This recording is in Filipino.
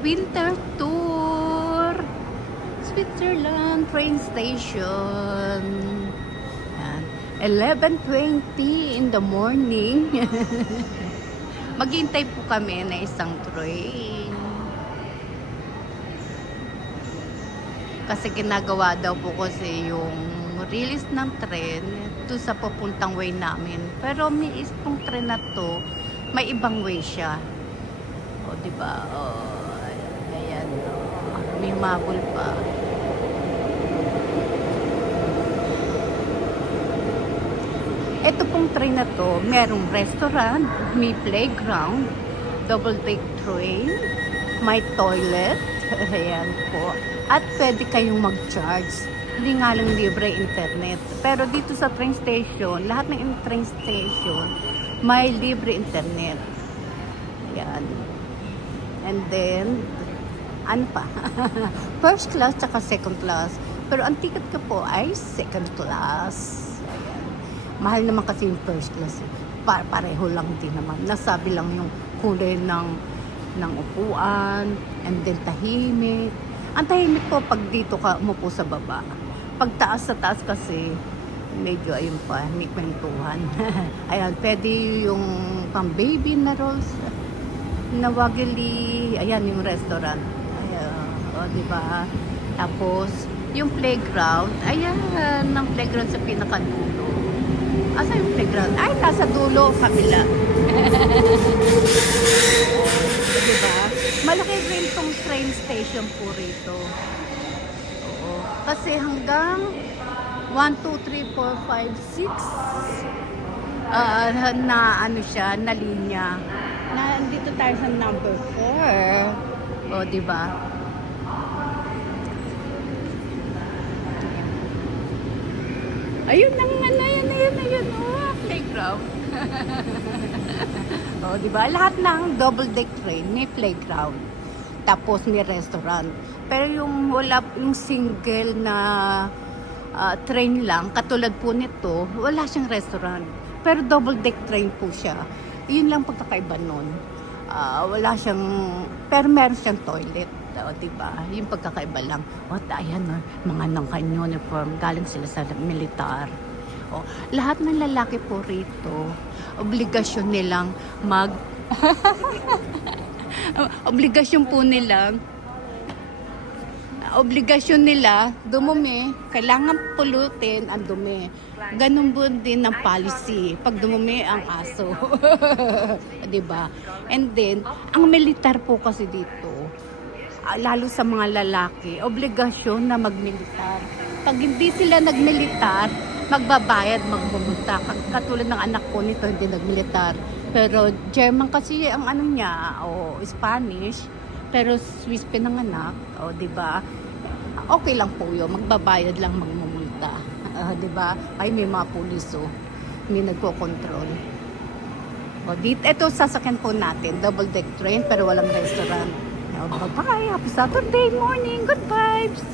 Winter tour. Switzerland train station. Yan. 11:20 in the morning. Maghintay po kami na isang train. Kasi ginagawa daw po kasi yung release ng tren to sa papuntang way namin. Pero may itong tren na to, may ibang way siya. O, diba? O, ayan. May mabul pa. Ito pong train na to, merong restaurant, may playground, double-deck train, may toilet, ayan po. At pwede kayong mag-charge. Hindi nga lang libre internet. Pero dito sa train station, lahat ng train station, may libre internet. Ayan. And then, ano pa? First class tsaka second class. Pero ang ticket ko po ay second class. Ayan. Mahal naman kasi yung first class. Pareho lang din naman. Nasabi lang yung kulay ng upuan, and then tahimik. Ang tahimik po pag dito ka umupo sa baba. Pag taas sa taas kasi, medyo ayun pa, may kwentuhan. Ayan, pwede yung pang baby na rolls, na wagili, ayan yung restaurant. Ayan, o diba? Tapos, yung playground, ayan, ng playground sa pinakadulo. Asa yung playground? Ay, nasa dulo, kabila. Diba? Malaki rin tong train station po rito. Oo. Kasi hanggang 1, 2, 3, 4, 5, 6 na ano siya, na linya. Nandito tayo sa number 4. O, diba? Ayun nang ayun. Oh, playground. Oh, di ba? Lahat ng double deck train may playground. Tapos may restaurant. Pero yung wala yung single na train lang, katulad po nito, wala siyang restaurant. Pero double deck train po siya. Yun lang pagkakaiba nun. Wala siyang, pero meron siyang toilet. O, diba? Yung pagkakaiba lang. O, ayan, mga naka-uniform. Galing sila sa militar. O, lahat ng lalaki po rito, obligasyon nilang obligasyon nila dumumi, kailangan pulutin ang dumi. Ganun po din ang policy pag dumumi ang aso. 'Di ba? And then, ang militar po kasi dito, lalo sa mga lalaki, obligasyon na magmilitar. Pag hindi sila nagmilitar, magbabayad, magmumulta. Katulad ng anak ko nito, hindi nagmilitar. Pero German kasi ang ano niya, o Spanish, pero Swiss pinanganak, o di ba? Okay lang po 'yun, magbabayad lang, magmumulta. Di ba? Ay, may mga pulis, may nagko-control. O, dito, ito sasakyan po natin, double deck train, pero walang restaurant. Bye-bye, happy Saturday morning, good vibes!